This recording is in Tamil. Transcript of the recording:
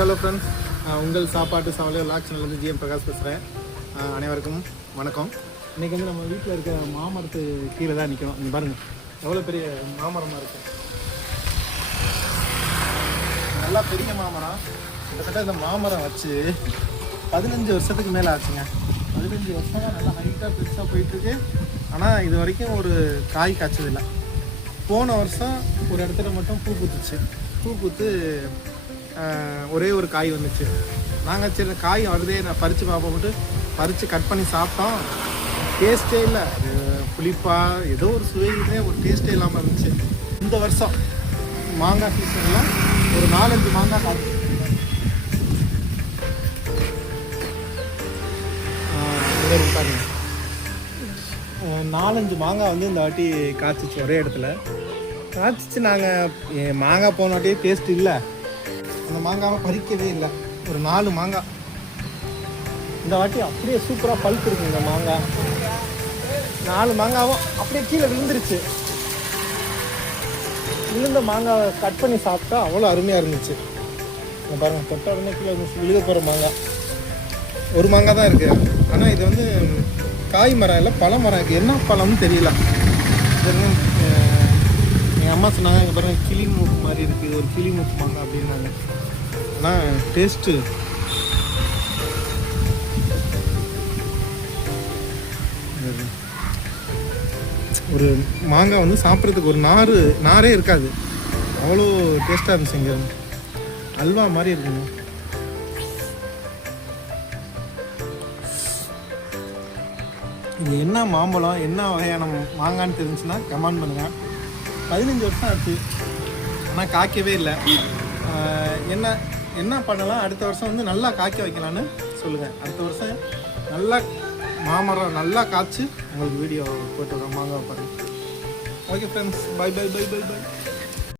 ஹலோ ஃப்ரெண்ட்ஸ், உங்கள் சாப்பாட்டு சமையல் லாக் சேனல்லேருந்து ஜிஎம் பிரகாஷ் பேசுகிறேன். அனைவருக்கும் வணக்கம். இன்றைக்கி வந்து நம்ம வீட்டில் இருக்க மாமரத்து கீழே தான் நிற்கிறோம். இங்கே பாருங்கள் எவ்வளோ பெரிய மாமரமாக இருக்குது. நல்லா பெரிய மாமரம். கிட்டத்தட்ட இந்த மாமரம் வச்சு 15 வருஷத்துக்கு மேலே ஆச்சுங்க. 15 வருஷமாக நல்லா ஹைட்டாக பெருசாக போயிட்டுருக்கு. ஆனால் இது வரைக்கும் ஒரு காய் காய்ச்சதில்லை. போன வருஷம் ஒரு இடத்துல மட்டும் பூ பூத்துச்சு. பூ பூத்து ஒரே ஒரு காய் வந்துச்சு. நாங்கள் சரி காய் வருதே நான் பறித்து பார்ப்போம்ட்டு பறித்து கட் பண்ணி சாப்பிட்டோம். டேஸ்ட்டே இல்லை. அது புளிப்பாக ஏதோ ஒரு சுவையிலே ஒரு டேஸ்ட்டே இல்லாமல் இருந்துச்சு. இந்த வருஷம் மாங்காய் சீசனில் ஒரு 4-5 மாங்காய் காய்ச்சி பாருங்க. 4-5 மாங்காய் வந்து இந்த வாட்டி காய்ச்சிச்சு. ஒரே இடத்துல காய்ச்சிச்சு. நாங்கள் மாங்காய் போன வாட்டியே டேஸ்ட் இல்லை. அந்த மாங்காவை பறிக்கவே இல்லை. ஒரு 4 மாங்காய் இந்த வாட்டி அப்படியே சூப்பராக பழுத்து இருக்குங்க. இந்த மாங்காய் 4 மாங்காவும் அப்படியே கீழே விழுந்துருச்சு. விழுந்த மாங்காவை கட் பண்ணி சாப்பிட்டா அவ்வளோ அருமையாக இருந்துச்சு. பாருங்கள், தொட்ட உடனே கீழே விழுக போகிற மாங்காய். ஒரு மாங்காய் தான் இருக்குது. ஆனால் இது வந்து காய் மரம் இல்லை, பழ மரம் இருக்குது. என்ன பழம்னு தெரியல. எங்கள் அம்மா சொன்னாங்க, இங்கே பாருங்கள் கிளி மூக்கு மாதிரி இருக்குது, ஒரு கிளி மூக்கு மாங்காய் அப்படின்னாங்க. ஆனால் டேஸ்ட்டு ஒரு மாங்காய் வந்து சாப்பிட்றதுக்கு ஒரு நாரே இருக்காது. அவ்வளோ டேஸ்ட்டாக இருந்துச்சுங்க. அல்வா மாதிரி இருக்குங்க. இது என்ன மாம்பழம், என்ன வகையான மாங்கான்னு தெரிஞ்சுன்னா கமெண்ட் பண்ணுங்கள். 15 வருஷம் ஆச்சு, ஆனால் காய்க்கவே இல்லை. என்ன பண்ணலாம், அடுத்த வருஷம் வந்து நல்லா காய்க்க வைக்கலான்னு சொல்லுங்கள். அடுத்த வருஷம் நல்லா மாமரம் நல்லா காய்ச்சி உங்களுக்கு வீடியோ போட்டு விடுறோம். மாங்காய் பாருங்கள். Okay friends, bye bye bye bye by.